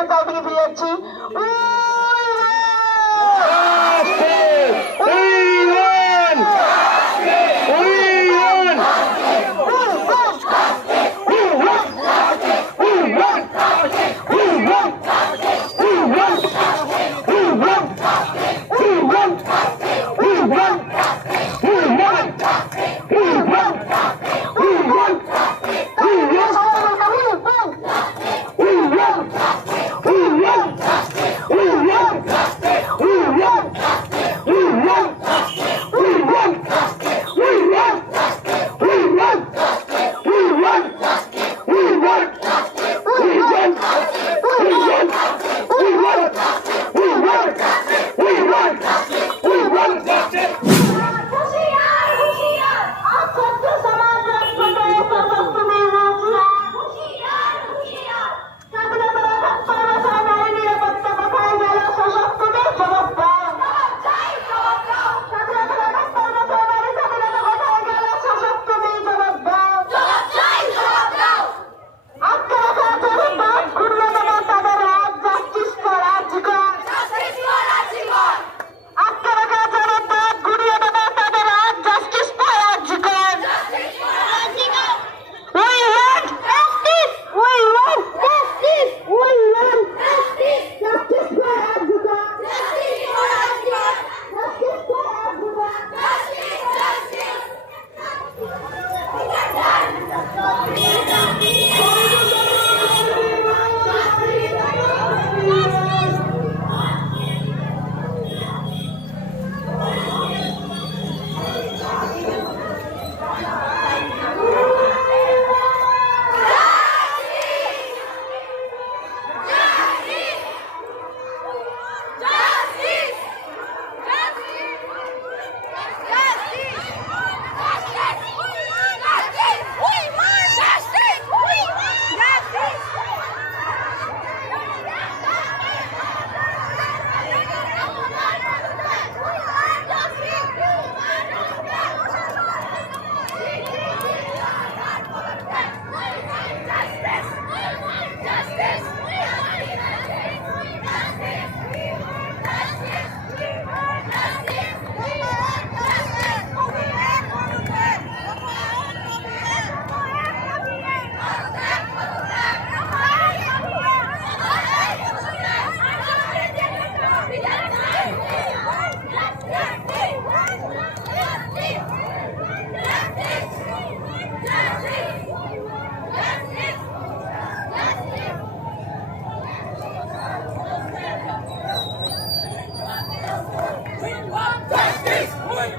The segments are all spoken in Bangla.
আমরা স্লোগানটা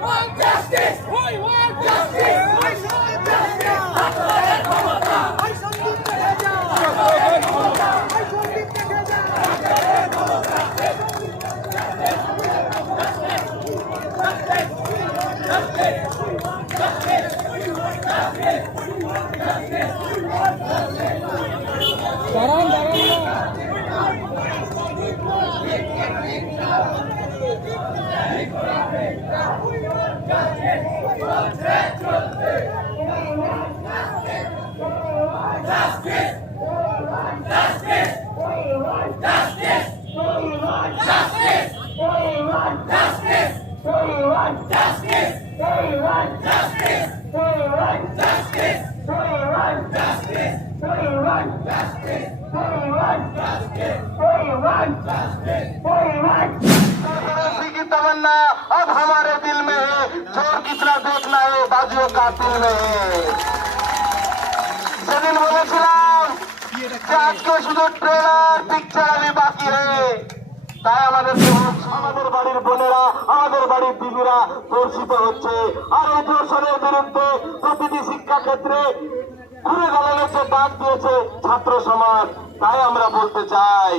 want justice! We want की तमन्ना अब हमारे दिल में है जोर कितना देखना है बाजुओं का दिल में है সেদিন বলেছিলাম যে আজকে শুধু ট্রেলার পিকচার আমি বাকি হয়ে তাই আমাদের আমাদের বাড়ির বোনেরা, আমাদের বাড়ির দিদিরা ধর্ষিত হচ্ছে। আর এই ধর্ষণের বিরুদ্ধে প্রতিটি শিক্ষা ক্ষেত্রে ঘুরে যে ডাক দিয়েছে ছাত্র সমাজ। তাই আমরা বলতে চাই,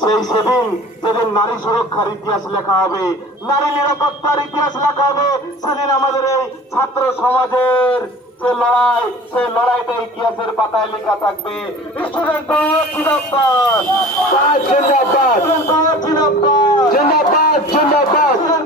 সেই সেদিন যেদিন নারী সুরক্ষার ইতিহাস লেখা হবে, নারী নিরাপত্তার ইতিহাস লেখা হবে, সেদিন আমাদের এই ছাত্র সমাজের সে লড়াই সে লড়াইটা ইতিহাসের পাতায় লেখা থাকবে। স্টুডেন্ট দল জিন্দাবাদ। জিন্দাবাদ। জিন্দাবাদ। জিন্দাবাদ জিন্দাবাদ।